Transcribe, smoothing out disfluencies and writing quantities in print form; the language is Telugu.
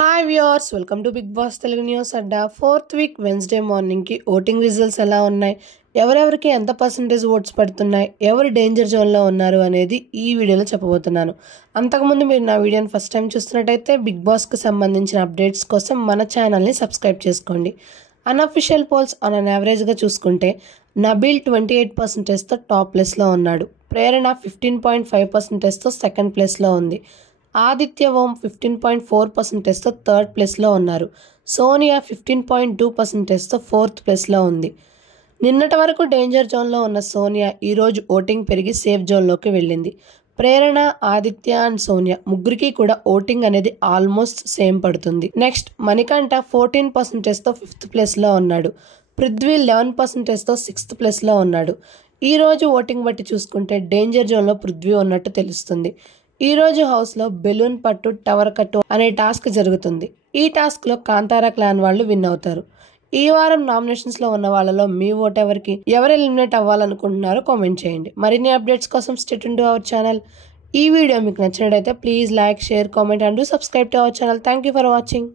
Hi viewers, welcome to Bigg Boss Telugu news Adda. 4th week Wednesday మార్నింగ్కి ఓటింగ్ రిజల్ట్స్ ఎలా ఉన్నాయి, ఎవరెవరికి ఎంత పర్సంటేజ్ ఓట్స్ పడుతున్నాయి, ఎవరు డేంజర్ జోన్లో ఉన్నారు అనేది ఈ వీడియోలో చెప్పబోతున్నాను. అంతకుముందు మీరు నా వీడియోని ఫస్ట్ టైం చూస్తున్నట్టయితే బిగ్ బాస్కి సంబంధించిన అప్డేట్స్ కోసం మన ఛానల్ని సబ్స్క్రైబ్ చేసుకోండి. అన్అఫిషియల్ పోల్స్ ఆన్ అన్ యావరేజ్గా చూసుకుంటే నబీల్ 28%తో టాప్ ప్లేస్లో ఉన్నాడు. ప్రేరణ 15.5%తో సెకండ్ ప్లేస్లో ఉంది. ఆదిత్య ఓం 15.4%తో థర్డ్ ప్లేస్లో ఉన్నారు. సోనియా 15.2%తో ఫోర్త్ ప్లేస్లో ఉంది. నిన్నటి వరకు డేంజర్ జోన్లో ఉన్న సోనియా ఈరోజు ఓటింగ్ పెరిగి సేఫ్ జోన్లోకి వెళ్ళింది. ప్రేరణ, ఆదిత్య అండ్ సోనియా ముగ్గురికి కూడా ఓటింగ్ అనేది ఆల్మోస్ట్ సేమ్ పడుతుంది. నెక్స్ట్ మణికంఠ 14%తో ఫిఫ్త్ ప్లేస్లో ఉన్నాడు. పృథ్వీ 11%తో సిక్స్త్ ప్లేస్లో ఉన్నాడు. ఈరోజు ఓటింగ్ బట్టి చూసుకుంటే డేంజర్ జోన్లో పృథ్వీ ఉన్నట్టు తెలుస్తుంది. ఈ రోజు హౌస్లో బెలూన్ పట్టు, టవర్ కట్టు అనే టాస్క్ జరుగుతుంది. ఈ టాస్క్లో కాంతారా క్లాన్ వాళ్ళు విన్ అవుతారు. ఈ వారం నామినేషన్స్లో ఉన్న వాళ్ళలో మీ ఓట్ ఎవరికి, ఎవరు ఎలిమినేట్ అవ్వాలనుకుంటున్నారో కామెంట్ చేయండి. మరిన్ని అప్డేట్స్ కోసం stay tuned to our channel. ఈ వీడియో మీకు నచ్చినట్లయితే please like, share, comment and subscribe to our channel. Thank you for watching.